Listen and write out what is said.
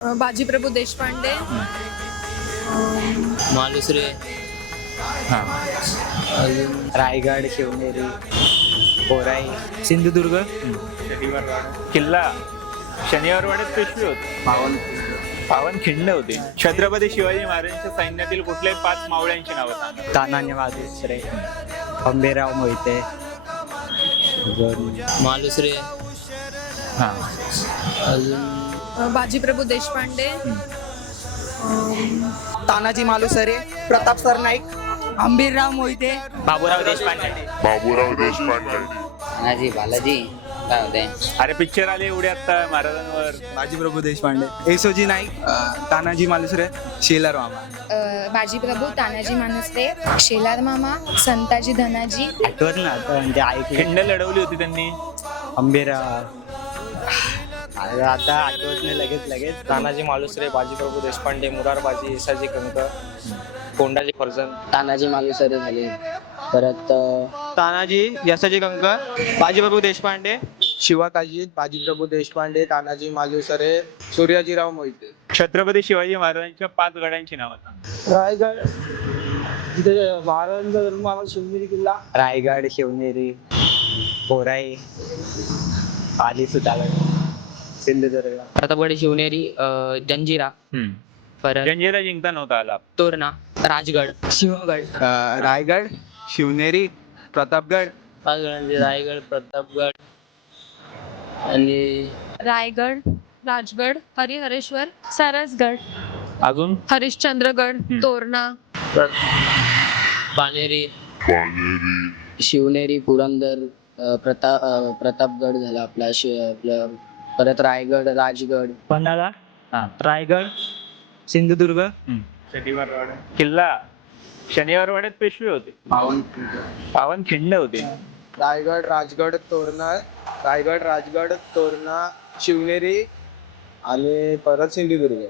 बाजीप्रभू देशपांडे, मालुसरे, हां अजून रायगड, शिवनेरी, बोराई, सिंधुदुर्ग, किल्ला शनिवारवाड्यात पेशवे होते. पावनखिंड होते. छत्रपती शिवाजी महाराजांच्या सैन्यातील कुठल्याही 5 मावळ्यांची नावं सांगा. तानाजी मालुसरे, अंबेराव मोहिते, अजून मालुसरे, हां अजून बाजीप्रभू देशपांडे, तानाजी मालुसरे, प्रताप सरनाईक, अंबेराव मोहिते, बाबूराव देशपांडे. तानाजी बालाजी काय होते. अरे पिक्चर आले एवढे आता महाराजांवर. बाजीप्रभू देशपांडे, एसोजी नाईक, तानाजी मालुसरे, शेलार मामा. बाजीप्रभू, तानाजी मालुसरे, शेलार मामा, संताजी धनाजी. आठवत ना आता म्हणजे ऐकले. खिंड लढवली होती त्यांनी. अंबेराव आता आठवत नाही लगेच. तानाजी मालुसरे, बाजीप्रभू देशपांडे, मुरारबाजी, येसाजी कंक, कोंडाजी फर्जन. तानाजी मालुसरे झाले. परत तानाजी यसाजी कंक, बाजीप्रभू देशपांडे, शिवाकाजी, बाजीप्रभू देशपांडे, तानाजी मालुसरे, सूर्याजीराव मोहिते. छत्रपती शिवाजी महाराजांच्या 5 गड्यांची नावं सांगा. रायगड, तिथे महाराजांचा जन्म आला शिवनेरी किल्ला. रायगड, शिवनेरी, बोराई, आली सुधागड, सिंधुदुर्ग. प्रतापगड, शिवनेरी, जंजिरा, परत जंजिरा जिंकता नव्हता आला. तोरणा, राजगड, सिंहगड. रायगड, शिवनेरी, प्रतापगड. 5 गडांचे रायगड, प्रतापगड आणि रायगड, राजगड, हरिहरेश्वर, सरसगड, अजून हरिश्चंद्रगड, तोरणा, बाणेरी, शिवनेरी, पुरंदर, प्रतापगड झाला आपला परत रायगड, राजगड, पन्हाळा, रायगड, सिंधुदुर्ग, किल्ला शनिवारवाड्यात पेशवे होते. पावनखिंड होते. रायगड, राजगड, तोरणा, शिवनेरी आणि परत सिंधुदुर्ग.